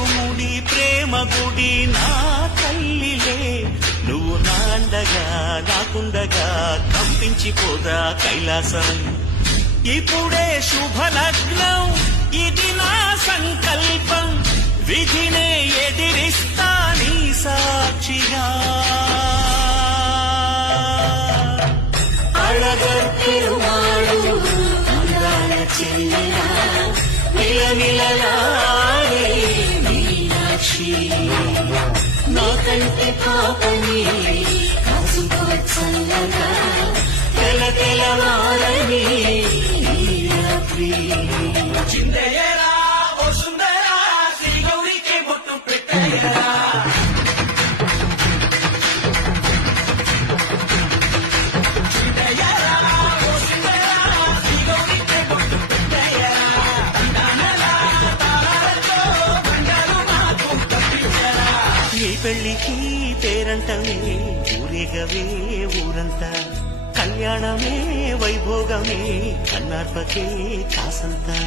పసుపు ముడి ప్రేమ గుడి నా తల్లిలే నువ్వు నాండగా నాకుండగా కంపించిపోదా కైలాసం ఇప్పుడే శుభలగ్నం ఇది నా సంకల్పం విధినే ఎదిరిస్తా నీ సాక్షిగా అళగర్ పెరుమాళు అందాల చెల్లెలా నిలనిలలాడే మీనాక్షి నాకంటే పాపని కాసుకో చల్లగా తెల తెలవారని రాత్రి చిందయ్యరా ఓ సుందరా శ్రీ గౌరీకి బొట్టు పెట్టయ్యరా పెళ్లికి పేరంటమే ఊరేగవే ఊరంతా కళ్యాణమే వైభోగమే కన్నార్పకే కాసంతా